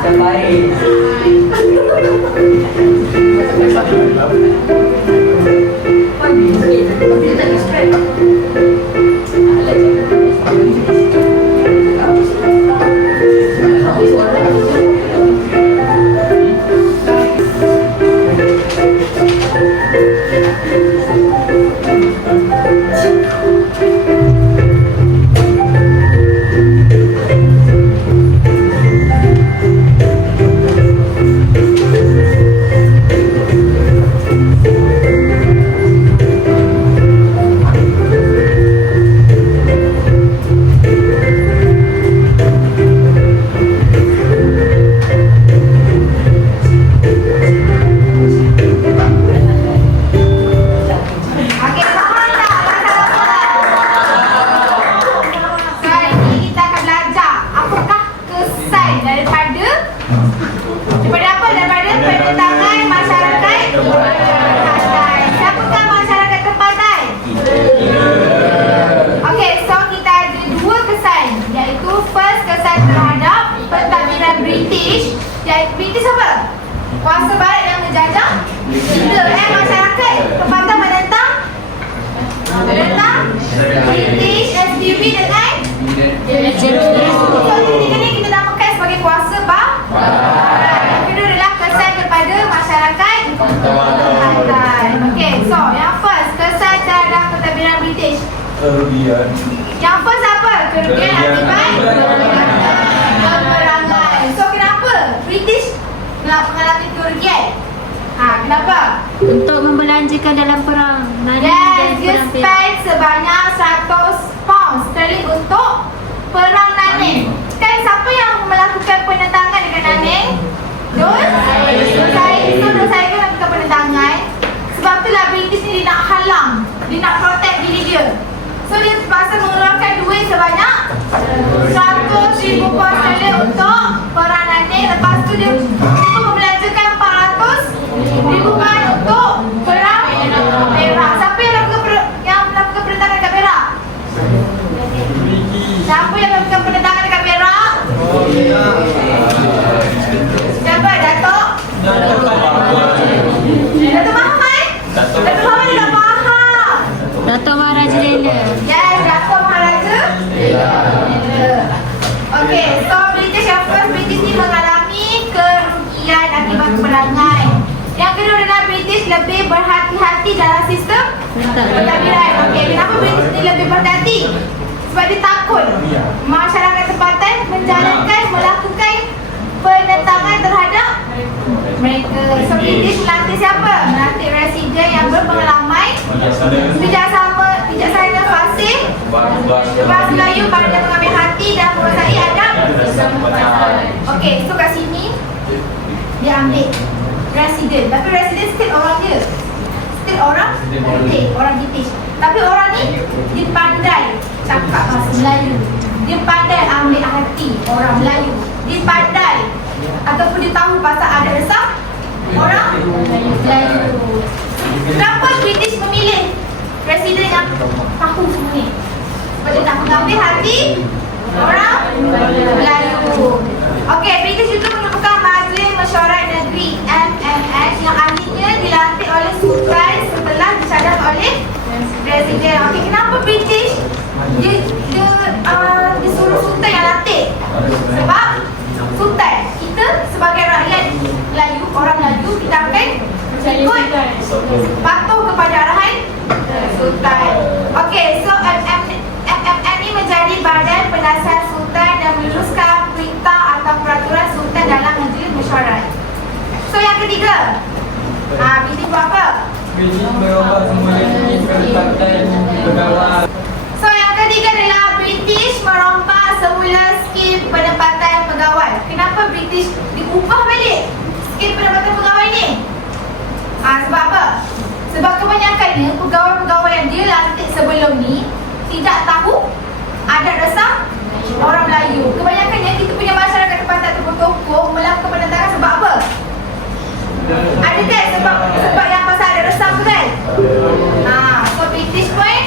Macam baik. British apa? Kuasa barat yang menjajah kita, masyarakat tempatan menentang British SPV dengan ketiga ni kita namakan sebagai kuasa barat. Yang kedua adalah kesan kepada masyarakat tempatan. Okey, so yang first, kesan terhadap pentadbiran British. Kerugian. Yang first apa? Kerugian akibat peperangan. So kenapa British mengalami kerugian? Kenapa? Untuk membelanjakan dalam perang Nanning dan Dia perang spend sebanyak 100 pound sterling untuk perang Nanning. Kan siapa yang melakukan penentangan dekat Nanning? Dul Said. So Dul Said kan melakukan penentangan. Sebab itulah British ni dia nak halang, dia nak protect diri dia. So dia terpaksa mengeluarkan duit sebanyak 100,000 pound sterling untuk perang Nanning. Lepas tu dia membelanjakan 400,000 pound untuk perang Perak. Siapa yang melakukan penentangan dekat Perak? Siapa yang melakukan penentangan dekat Perak? Siapa? Datuk? Datuk Muhammad? Datuk Muhammad dia tak faham. Dato' Maharaja Lela. Yes, Datuk Maharaja Lela. Okey, so British yang first, British ni mengalami kerugian akibat peperangan. Yang kedua adalah British lebih berhati-hati dalam sistem pentadbiran. Okey, kenapa British ni lebih berhati-hati? Sebab dia takut masyarakat tempatan melakukan penentangan terhadap mereka. So British melantik siapa? Melantik residen yang berpengalaman, bijaksana, fasih, berbahasa Melayu, pandai mengambil hati dan menguasai adab. Okey, so kat sini dia ambil residen, tapi residen still orang dia, still orang British. Tapi orang ni dia pandai cakap bahasa Melayu, dia pandai ambil hati orang Melayu, dia pandai ataupun dia tahu pasal adat resam orang Melayu. Kenapa British memilih presiden yang tahu semua ni? Sebab dia nak mengambil hati orang Melayu. Okey, British juga merupakan Majlis Mesyuarat Negeri MMS yang akhirnya dilantik oleh Sultan setelah dicadang oleh Presiden. Okey, kenapa British dia suruh Sultan yang lantik? Sebab Sultan, kita sebagai rakyat Melayu, orang Melayu, kita akan ikut patuh kepada arahan Sultan. Okey, so MMN ni menjadi badan penasihat Sultan dan meneruskan perintah atau peraturan Sultan dalam Majlis Mesyuarat. So yang ketiga, British buat apa? British merubah semua jenis penempatan pegawai. So yang ketiga adalah British merombak semula skim penempatan pegawai. Kenapa British diubah balik skim penempatan pegawai ni? Sebab apa? Sebab kebanyakannya pegawai-pegawai yang dia lantik sebelum ni tidak tahu adat resam orang Melayu. Kebanyakannya kita punya masyarakat tempatan tokoh-tokoh melakukan penentangan sebab apa? Ada kan sebab yang pasal adat resam tu kan? So British pun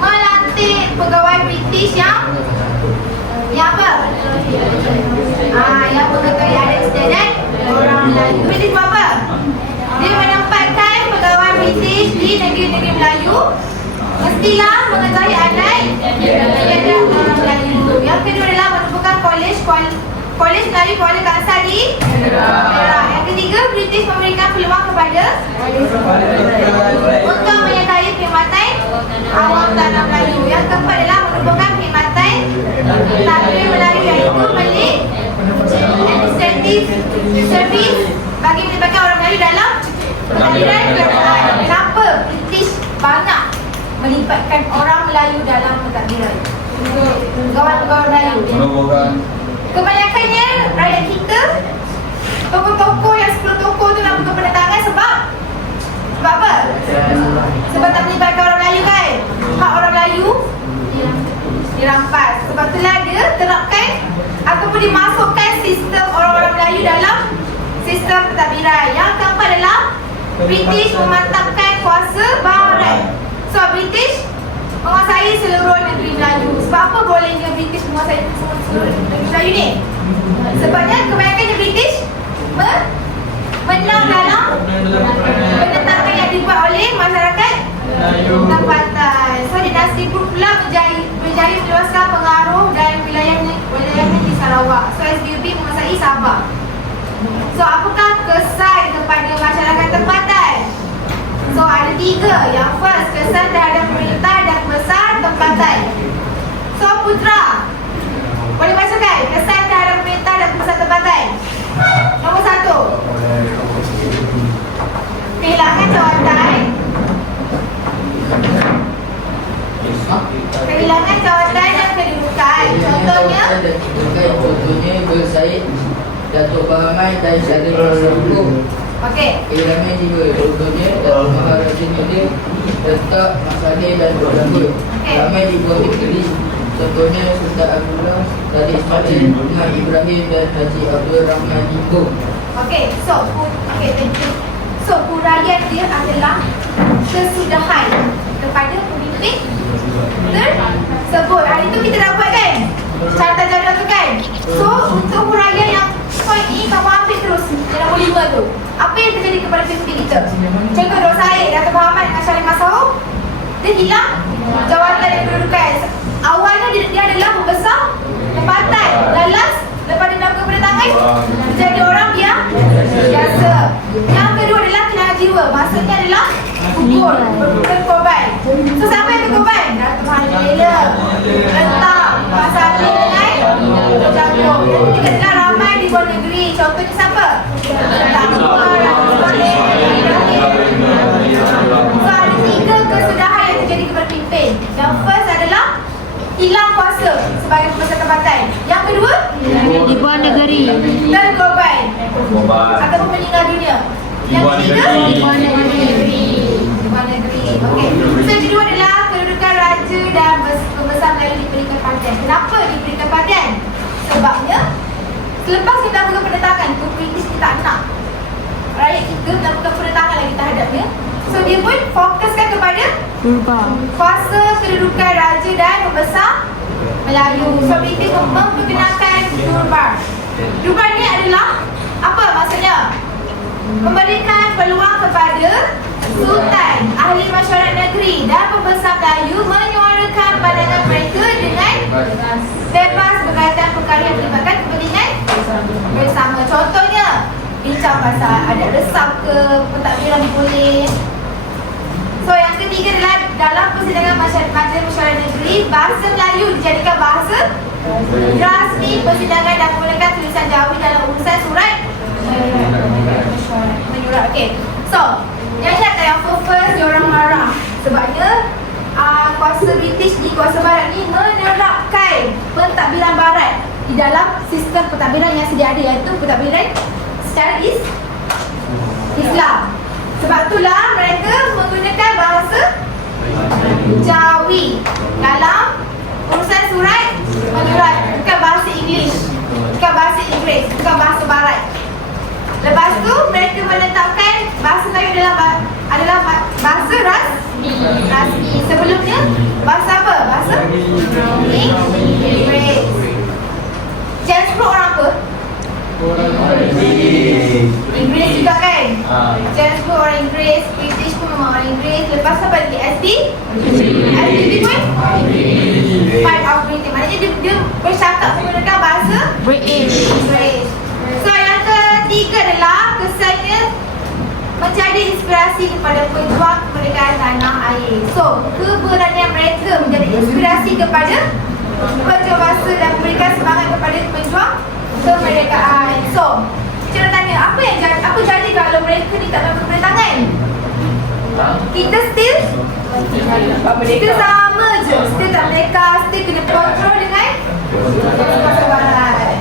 melantik pegawai British yang apa? Yang mengetahui adat Melayu. British buat apa? Dia menempatkan pegawai British di negeri-negeri Melayu mestilah mengetahui adat istiadat orang Melayu. Yang kedua adalah merupakan Kolej Melayu Kuala Kangsar di Perak. Yang ketiga, British memberikan peluang kepada untuk menyertai perkhidmatan awam tanah Melayu. Yang keempat adalah merupakan perkhidmatan tadbir Melayu iaitu Malay Administrative Service bagi melibatkan orang Melayu dalam pentadbiran kerajaan. Kenapa British banyak melibatkan orang Melayu dalam pentadbiran? Kawan-kawan Melayu. Kebanyakannya rakyat kita, tokoh-tokoh yang 10 tokoh tu nak buka penetangan sebab apa? Sebab tak melibatkan orang Melayu kan? Hak orang Melayu dirampas. Sebab itulah dia terapkan ataupun dimasukkan sistem orang-orang Melayu dalam sistem pentadbiran. Yang keempat adalah British memantapkan kuasa barat. So British menguasai seluruh negeri Melayu. Sebab apa bolehnya British menguasai seluruh negeri Melayu ni? Sebabnya kebanyakannya British menang dalam penetapan yang dibuat oleh masyarakat tempatan. So dinasti Brooke pula berjaya meluaskan pengaruh dan wilayahnya di Sarawak. So SBB menguasai Sabah. So apakah kesan kepada masyarakat tempatan? So ada 3. Yang first, kesan terhadap pemerintah dan pembesar tempatan. So Putra, boleh bacakan kesan terhadap pemerintah dan pembesar tempatan. Nombor 1, kehilangan jawatan. Kehilangan jawatan dan kedudukan. Contohnya bersaing Datuk Bahamai dan Syarif Hukum. okey. Kehilangan jiwa. Contohnya Datuk Maharaja Muda letak masalah dan berlaku. Ramai dibuat negeri. Contohnya Sultan Abdullah, Tadi Ismail, Muhammad Ibrahim dan Haji Abdul Rahman Ibu. Okey, so thank you. So huraian dia adalah kesudahan kepada pemimpin tersebut. Hari tu kita dah buat kan? Carta jadual tu kan? So untuk huraian yang point ni kamu ambil terus dalam nombor 5 tu. Apa yang terjadi kepada pemimpin kita? Contoh Dr. Said, Dato' Muhammad dengan Syarif Masahur, dia hilang jawatan dan kedudukan. Awalnya dia adalah pembesar tempatan. Dan last, lepas dia melakukan penetangan, jadi orang yang biasa. Yang kedua adalah kehilangan jiwa. Maksudnya adalah gugur, berkorban. So siapa yang berkorban? Dato' Mahathir Lela, Rentak, Pak Saleh dengan Jagung. Yang ketiga adalah ramai di luar negeri. Contohnya siapa? Dato' Anwar, So ada 3 kesudahan yang terjadi kepada pemimpin. Yang first adalah hilang kuasa sebagai pembesar tempatan. Yang kedua, Dibuat negeri. terkorban ataupun meninggal dunia. Yang ketiga, Dibuat negeri. dibuat negeri. Okey. So yang kedua adalah kedudukan raja dan pembesar Melayu diberi kepatian. Kenapa diberi kepatian? Sebabnya selepas kita melakukan penetakan tu, British kita tak nak rakyat kita melakukan penetakan lagi terhadapnya. So dia pun fokuskan kepada kuasa kedudukan raja dan pembesar Melayu. So British memperkenalkan Durbar. Durbar ni adalah apa maksudnya? Memberikan peluang kepada Sultan, ahli mesyuarat negeri dan pembesar Melayu menyuarakan pandangan mereka dengan bebas berkaitan perkara yang melibatkan kepentingan bersama. Contohnya, bincang pasal adat resam ke, pentadbiran boleh. So yang ketiga adalah dalam persidangan Majlis Mesyuarat Negeri, bahasa Melayu dijadikan bahasa rasmi persidangan dan menggunakan tulisan Jawi dalam urusan surat menyurat. Okey. So, yang ingat yang first dia orang marah sebabnya kuasa British di kuasa barat ni menerapkan pentadbiran barat di dalam sistem pentadbiran yang sedia ada, iaitu pentadbiran secara Islam. Sebab itulah mereka menggunakan bahasa Jawi dalam urusan surat menyurat, bukan bahasa Inggeris, bukan bahasa Inggeris, bukan bahasa barat. Lepas tu mereka menetapkan bahasa Melayu adalah bahasa rasmi. Sebelumnya bahasa apa? Bahasa Inggeris. James Brooke orang apa? Inggris juga kan? Ah. Chance pun orang Inggris, British pun memang orang Inggris. Lepas apa lagi? SD? SD pun? Part of Britain. Maknanya dia bercakap menggunakan bahasa British. Inggris. So yang ketiga adalah kesannya menjadi inspirasi kepada pejuang kemerdekaan tanah air. So, keberanian mereka menjadi inspirasi kepada pejuang bangsa dan memberikan semangat kepada pejuang kemerdekaan. So, kita nak tanya, apa jadi kalau mereka ni tak dapat kemerdekaan? Kita still sama je. Still tak merdeka, still kena kontrol dengan Kuasa Barat.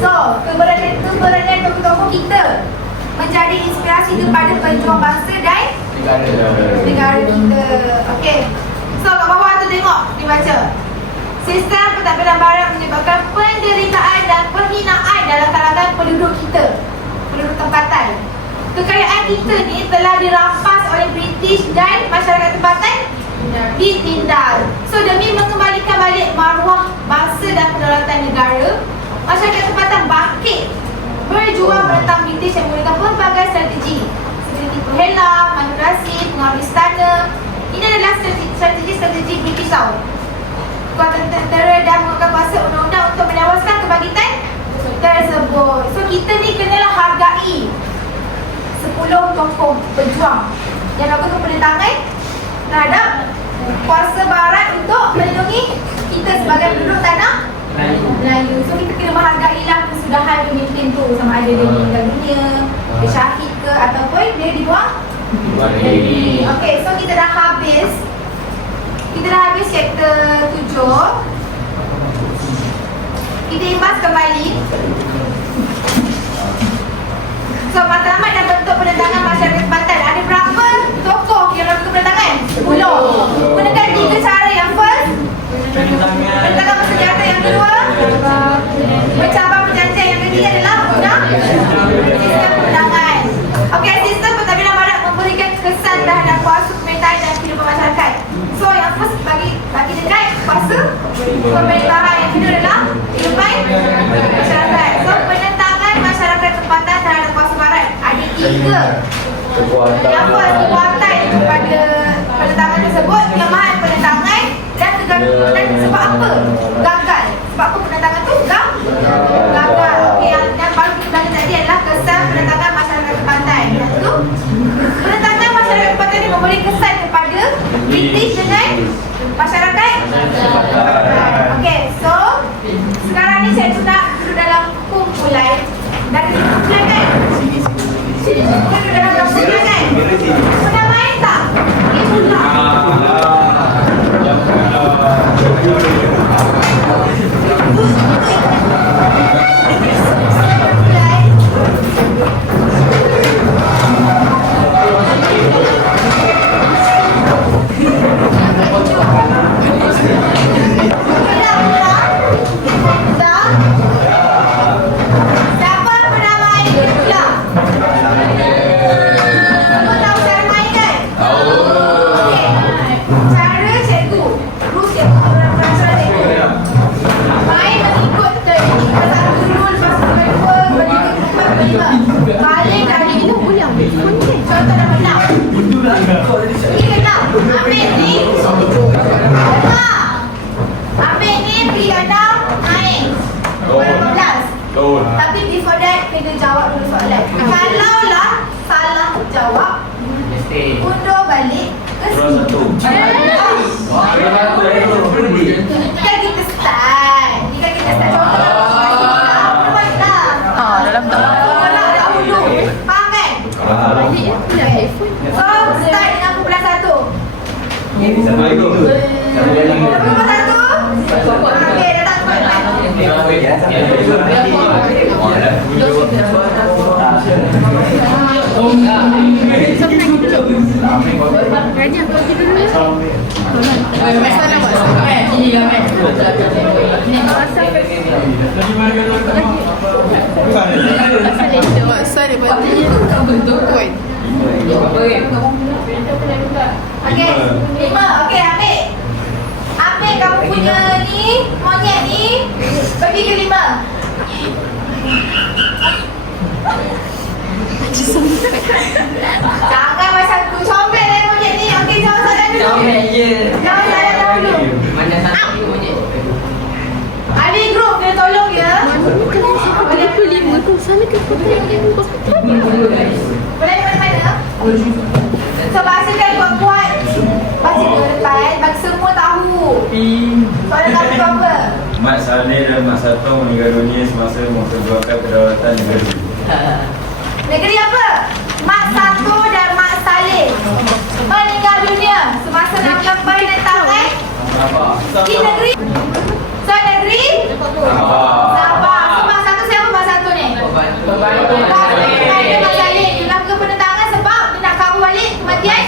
So, keberanian tokoh-tokoh kita menjadi inspirasi kepada pejuang bangsa dan negara kita. Okey. So kat bawah tu tengok, dibaca. Sistem pentadbiran barat menyebabkan penderitaan dan penghinaan dalam kalangan penduduk kita, penduduk tempatan. Kekayaan kita ni telah dirampas oleh British dan masyarakat tempatan ditindas. So demi mengembalikan balik maruah bangsa dan kedaulatan negara, masyarakat tempatan bangkit berjuang menentang British yang menggunakan pelbagai strategi seperti tipu helang, manipulasi, pengaruh istana. Ini adalah strategi British tau. Kekuatan tentera dan menggunakan kuasa undang-undang untuk menewaskan kebangkitan tersebut. So kita ni kenalah hargai 10 tokoh pejuang yang melakukan penentangan terhadap kuasa barat untuk melindungi kita sebagai penduduk tanah Melayu. So kita kena menghargailah kesudahan pemimpin tu, sama ada dia meninggal dunia, dia syahid ke ataupun dia dibuang. Okey, so kita dah habis chapter 7. Kita imbas kembali. So matlamat dan bentuk penentangan masyarakat tempatan. Ada berapa tokoh yang melakukan penentangan? 10. Gunakan 3 cara. Yang first, penentangan bersenjata. Yang kedua, mencabar perjanjian. Yang ketiga adalah guna sistem penentangan. Okey, sistem pentadbiran barat memberikan kesan terhadap kuasa pemerintahan dan kehidupan masyarakat. So yang first bagi dekat kuasa pemerintahan. Yang kedua adalah kehidupan masyarakat. So penentangan masyarakat tempatan terhadap kuasa barat ada 3. Yang first, kekuatan pada penentangan tersebut, kelemahan penentangan dan sebab apa gagal. Sebab apa penentangan tu gagal. Okey, yang baru kita belajar tadi adalah kesan penentangan masyarakat tempatan. Yang tu, penentangan masyarakat tempatan ni memberi kesan kepada British dengan masyarakat. Okey, so sekarang ni saya sudah duduk dalam kumpulan. Dari kumpulan kan? Kita duduk dalam kumpulan kan? Pernah main tak? Game pula. Siapa pernah main game pula? Kamu tahu cara main kan? Okey. Cara cikgu. Rules cikgu. Peraturan cikgu. Main mengikut satu rule, lepas tu kedua, berikut keempat, kelima. Balik dari itu pulang. Contoh nombor 6. Ini kenal. Ambil ni. Dengar. Ambil ni, pergi kandang, naik. Nombor 12. Tapi before that, kena jawab dulu soalan. Kalaulah salah jawab, undur balik ke sini. Kan kita start. Jika kita start contoh dalam tak undur. Faham kan? Okay. So, start dengan kumpulan 1. Kumpulan 1. Okey, datang kumpulan 5. Okey, ambil. Ambil kamu punya ni, monyet ni, pergi ke 5. Boleh mana? So bahasakan kuat-kuat. Baca ke depan, bagi semua tahu. Soalan kamu apa? Mat Saleh dan Mat Satong meninggal dunia semasa memperjuangkan kedaulatan negeri. Negeri apa? Mak Satu dan Mak Saleh meninggal dunia semasa menangkap pemerintahan di negeri. So negeri Sabah. So Mak Satu siapa Mak Satu ni? Mak Saleh menangkap pemerintahan sebab dia nak kawal balik kematian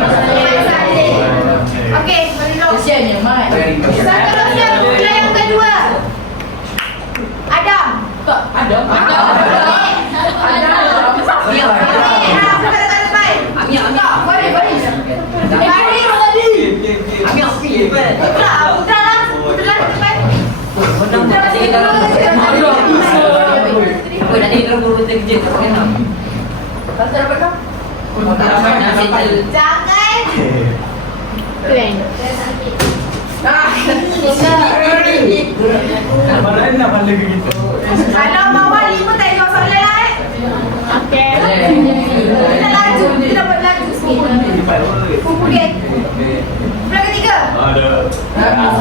Mak Saleh. Okey, menurut Kesiannya Mat. seterusnya pula yang kedua. Adam. Ada. Mana nak balik gitu? Kalau bawah 5 tak jawab soalan lah Okey. Kita laju, kita dapat laju sikit. Kemudian pula ketiga. Ada.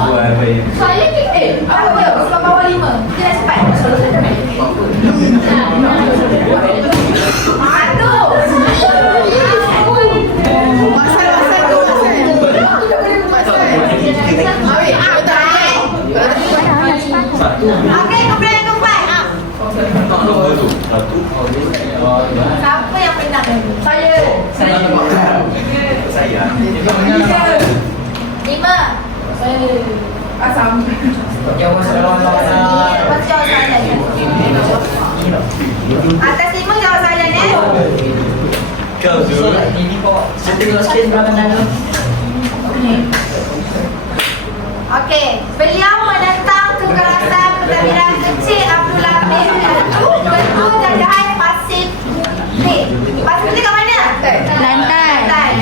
Buat apa ya? Soalan ni apa dia? Sebab bawah 5. Kita dah cepat. Aduh. Okey, kemudian yang keempat. Satu. Siapa yang menang? Saya. Saya. 5. Asam. Jawab soalan. Lepas jawab soalan. Atas 5 jawab soalan Kau tu. Setengah sikit belakang dalam. Okey, beliau menentang kekerasan pentadbiran kecil Abdul Hamid itu bentuk jajahan pasif B. Pasif B kat mana? Kelantan.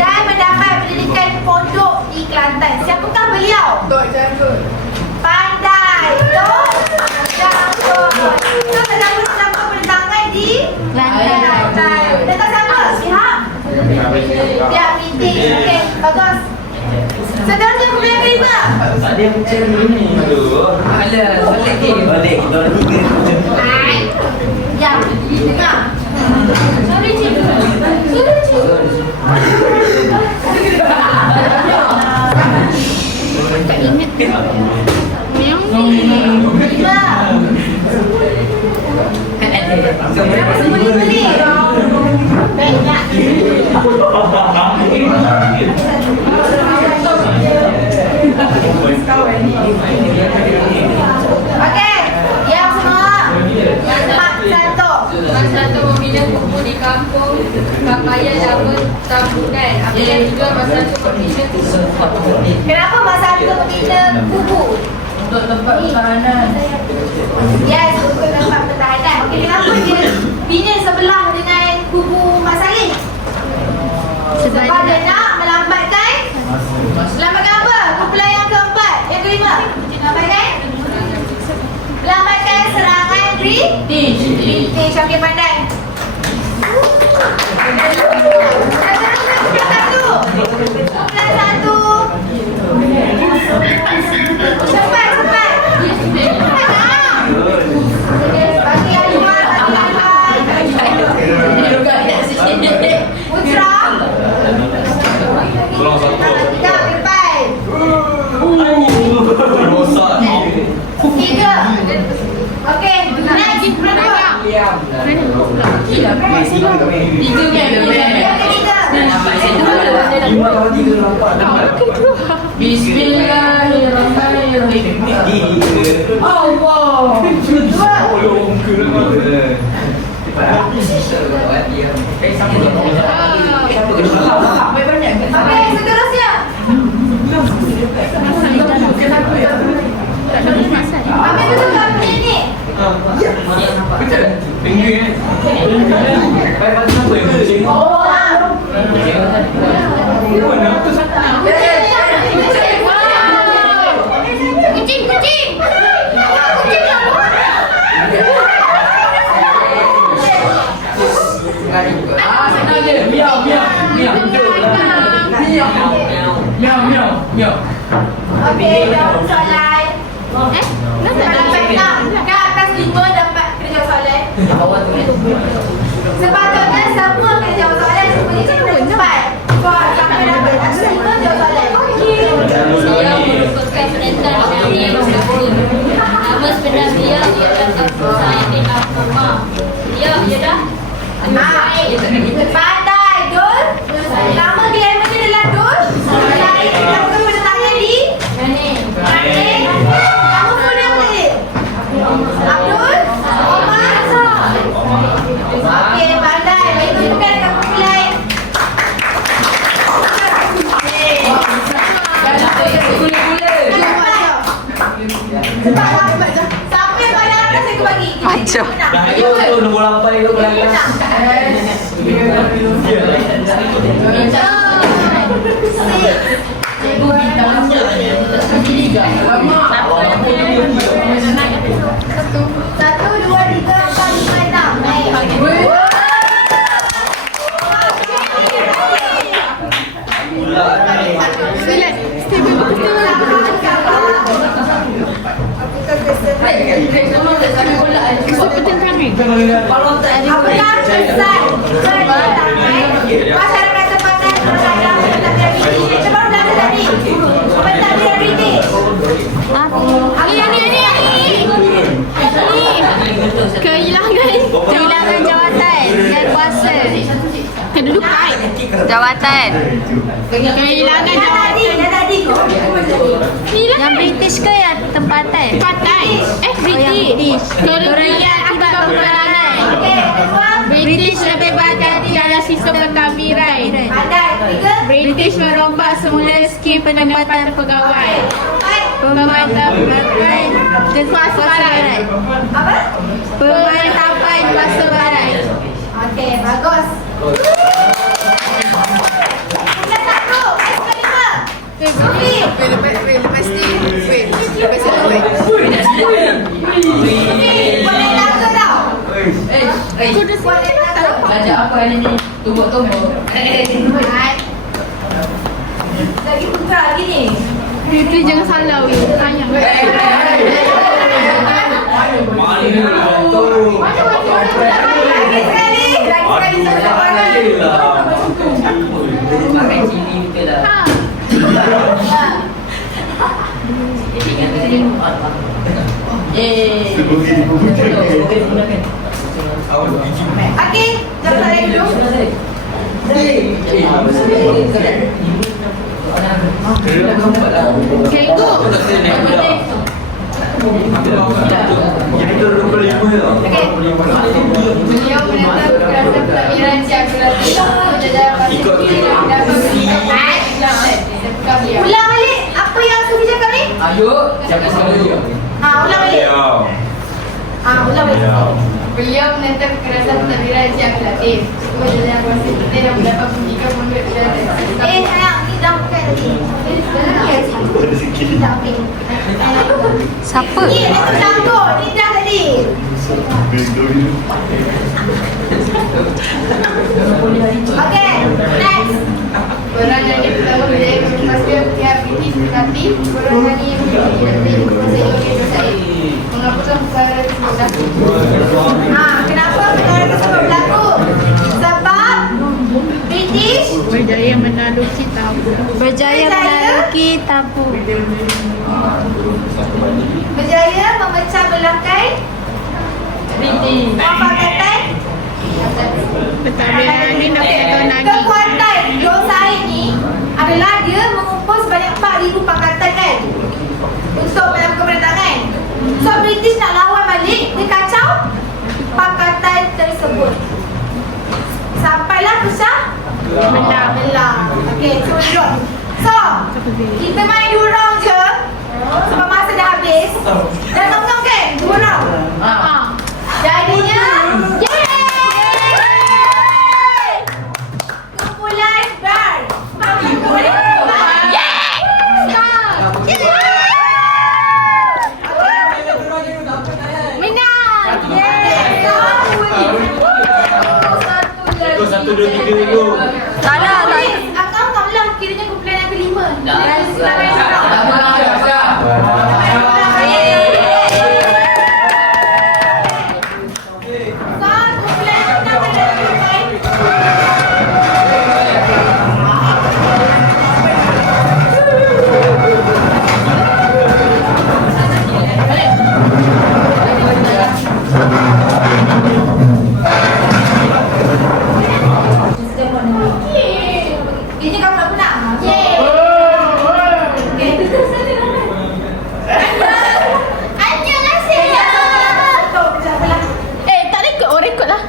Dan mendapat pendidikan pondok di Kelantan. Siapakah beliau? Tok Janggut. Pandai. Tok Janggut. Tok Janggut melakukan penerangan di Kelantan. Dekat siapa? Sihat? Siap meeting. Okey, bagus. Seterusnya kemudian kelima. Tadi yang kecil ni. Aduh. Alah, balik ke. Balik. Kita Hai. Ya, dengar. Sorry, Cik. Sorry, Cik. Tak ingat. Memang Lima. Kenapa semua lima ni? Banyak. Okey, yang semua. Mak Satu. Mak Satu membina kubu di kampung Kapaya Lama Tambunan. Apabila juga Mak Satu membina kubu. Kenapa Mak Satu membina kubu? Untuk tempat pertahanan. Yes, untuk tempat pertahanan. Okey, kenapa dia bina sebelah dengan kubu Mak Saleh? Sebab dia nak melambatkan. Melambatkan apa? Kumpulan yang keempat, yang kelima. Melambatkan serangan British. Okey, pandai. Kumpulan satu. Cepat. Bagi Alwan, Putra. Tolong satu. Kita ke depan. Rosak. 3. Okey, next berapa? Tiga Yang ketiga. Bismillahirrahmanirrahim. Allah. 2. Okey, seterusnya. Ambil dulu gambar ni. Pinggir kan? Baik macam apa yang kucing? Mana? Kucing. Okey, jawab soalan. Dapat 6. Kan atas 5 dapat kena jawab soalan. Sepatutnya semua kena jawab soalan. Semuanya kena cepat. Kau sampai dapat atas 5 jawab soalan. Okey. Dia merupakan perintah Nabi Muhammad. Nama sebenar dia ialah Abu Sa'id bin Affan. Dia dah Pandai, Dul. Nama grandma dia adalah Dul. Saya kita bukan pada tangan di Rani. Nama full dia apa tadi? Abdul Omar. Okey, pandai. Itu juga dekat buku lain. Siapa yang paling atas saya bagi? Macam. Dah itu tu nombor 8 itu belakang. Satu, dua, tiga, empat, lima, enam. Naik. Apakah pesan masyarakat tempatan terhadap pentadbiran British? Kita baru belajar tadi. Pentadbiran British. Kehilangan jawatan dan kuasa. Kedudukan. Jawatan. Kehilangan jawatan. Dah tadi. Yang British ke yang tempatan? Tempatan. British. Kerugian akibat peperangan. Okey, kedua. British lebih berhati-hati dalam sistem pentadbiran. Pandai. Tiga. British merompak semula skim penempatan pegawai. Empat. Pemantapan kuasa barat. Apa? Pemantapan kuasa barat. Okey, bagus. Tiga satu. Kelima. Sofi. Boleh lagu tau. Boleh lagu. Belajar apa hari ni? Tumbuk-tumbuk. Lagi putra lagi ni. Please jangan salah weh. Sayang. Lagi sekali. Pakai cili betul dah. Okey, jawab soalan dulu. Cikgu. Beliau menetap kerasa pentadbiran Syakratif menjadi Ikut Ulang balik apa yang Sufi cakap ni? Ayo, cakap sama dia. Ulang balik. Ulang balik. Beliau menetap kerasa pentadbiran Syakratif menjadi kuasa kita dan mendapat pendidikan menurut syariat. Sayang, ni dah bukan lagi. Dah okey. Siapa? Ni itu campur, ni dah tadi. Okey, next. Perangan yang pertama berjaya melepaskan pihak British tetapi perangan yang kedua tidak dikuasai oleh British. Mengapakah perkara tersebut berlaku? Kenapa perkara tersebut berlaku? Sebab British Berjaya menaklukkan tabu. Berjaya menaklukkan tabu. berjaya memecah belahkan Mufakatan Pentadbiran ni nak kata lagi. kekuatan Lord Said ni adalah dia mengumpul sebanyak 4,000 pangkatan kan untuk dalam pemerintahan. So British nak lawan balik, dia kacau pangkatan tersebut. Sampailah pecah belah. Okey, cuba duduk. So, kita main 2 round je sebab masa dah habis. Dah tengok kan? 2 round. Jadinya kumpulan bar. Ikut 1, 2, 3 dulu. Salah. Akau tak belah kiranya kumpulan yang kelima. Dah. Son, kumpulan na pada ini kamu nak guna? Tak rekod. Oh, rekod lah.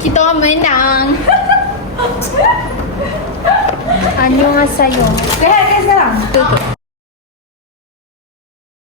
Kita orang menang. Annyeonghaseyo. Sehat kan sekarang? Tutup.